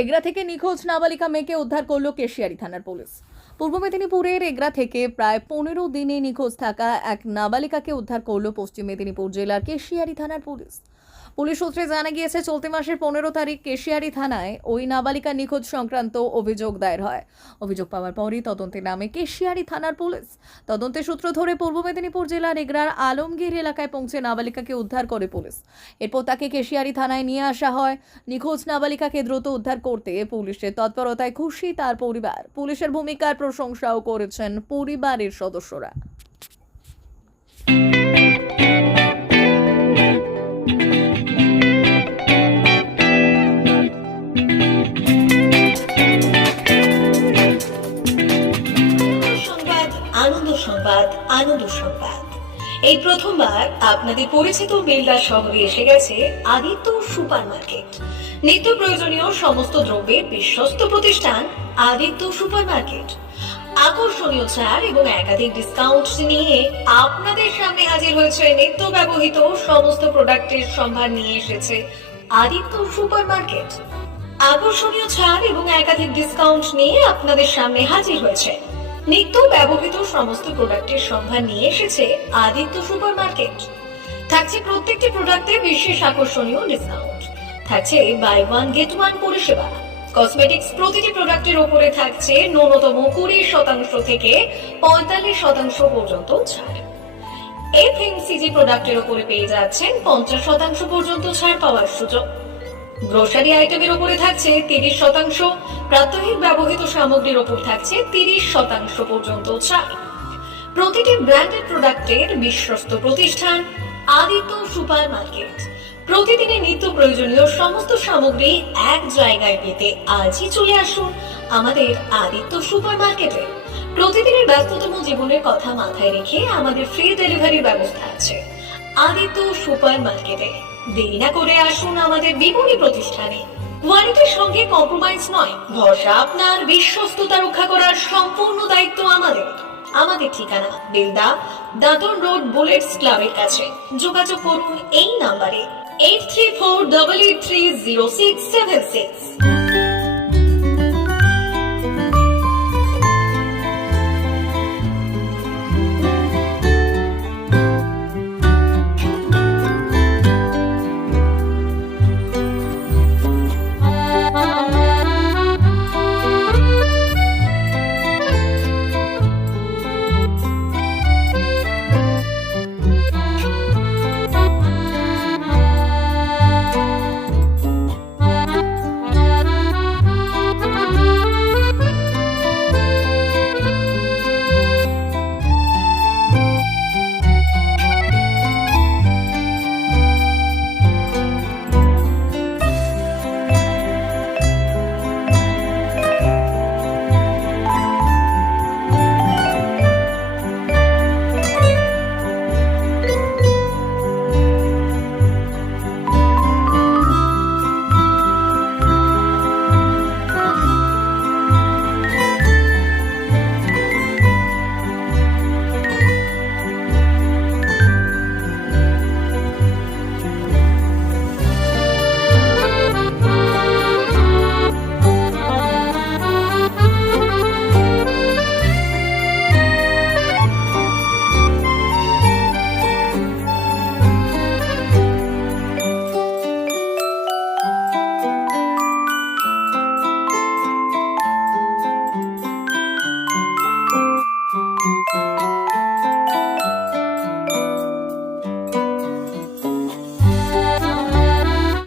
এগরা থেকে নিখোঁজ নাবালিকা মেয়েকে উদ্ধার করল কেশিয়ারি থানার পুলিশ। পূর্ব মেদিনীপুরের এগরা থেকে প্রায় 15 দিনে নিখোঁজ থাকা এক নাবালিকাকে উদ্ধার করল পশ্চিম মেদিনীপুর জেলার কেশিয়ারি থানার পুলিশ। পুলিশ সূত্রে জানা গিয়েছে, চলতি মাসের 15 তারিখ কেশিয়ারি থানায় ওই নাবালিকা নিখোঁজ সংক্রান্ত অভিযোগ দায়ের হয়। অভিযোগ পাওয়ার পরই তদন্তে নামে কেশিয়ারি থানার পুলিশ। তদন্তের সূত্র ধরে পূর্ব মেদিনীপুর জেলার এগরার আলমগীর এলাকায় পৌঁছে নাবালিকাকে উদ্ধার করে পুলিশ। এরপর তাকে কেশিয়ারি থানায় নিয়ে আসা হয়। নিখোঁজ নাবালিকাকে দ্রুত উদ্ধার করতে পুলিশের তৎপরতায় খুশি তার পরিবার। পুলিশের ভূমিকার প্রশংসাও করেছেন পরিবারের সদস্যরা। আনন্দ সংবাদ, আনন্দ সংবাদ। এই প্রথমবার আপনাদের পরিচিত বেলদা শহরে এসে গেছে আদিত্য সুপার মার্কেট। নিত্য প্রয়োজনীয় সমস্ত দ্রব্যের বিশ্বস্ত প্রতিষ্ঠান আদিত্য সুপার মার্কেট। আকর্ষণীয় ছাড় এবং একাধিক ডিসকাউন্ট নিয়ে আপনাদের সামনে হাজির হয়েছে। নিত্য ব্যবহৃত সমস্ত প্রোডাক্টের সম্ভার নিয়ে এসেছে আদিত্য সুপার মার্কেট। আকর্ষণীয় ছাড় এবং একাধিক ডিসকাউন্ট নিয়ে আপনাদের সামনে হাজির হয়েছে। নিত্য ব্যবহৃত সমস্ত প্রোডাক্টের সম্ভার নিয়ে এসেছে আদিত্য সুপার মার্কেট। থাকছে প্রত্যেকটি প্রোডাক্টে বিশেষ আকর্ষণীয় ডিসকাউন্ট। থাকছে বাই ওয়ান গেট ওয়ান পরিষেবা। কসমেটিক্স প্রতিটি প্রোডাক্টের উপরে থাকছে ন্যূনতম 20% থেকে 45% পর্যন্ত ছাড়। এফএমসিজি প্রোডাক্টের উপরে পেয়ে যাচ্ছেন 50% পর্যন্ত ছাড় পাওয়ার সুযোগ। গ্রোসারি আইটেমের উপরে থাকছে 30%, প্রাত্যহিক ব্যবহৃত সামগ্রীর উপর থাকছে 30% পর্যন্ত ছাড়। প্রতিটি ব্র্যান্ডেড প্রোডাক্টের বিশ্বস্ত প্রতিষ্ঠান আদিত্য সুপার মার্কেট। প্রতিদিনের নিত্য প্রয়োজনীয় সমস্ত সামগ্রী এক জায়গায় পেতে আজই চলে আসুন আমাদের আদিত্য সুপার মার্কেটে। প্রতিদিনের ব্যস্ততম জীবনের কথা মাথায় রেখে আমাদের ফ্রি ডেলিভারির ব্যবস্থা আছে আদিত্য সুপার মার্কেটে। দেরি না করে আসুন আমাদের বিপণী প্রতিষ্ঠানে। কোয়ালিটির সঙ্গে কম্প্রোমাইজ নয়, ভরসা আপনার, বিশ্বস্ততা রক্ষা করার সম্পূর্ণ দায়িত্ব আমাদের। আমাদের ঠিকানা বেলদা, দাদন রোড, বুলেটস ক্লাবের কাছে। যোগাযোগ করুন এই নাম্বারে 8348830676।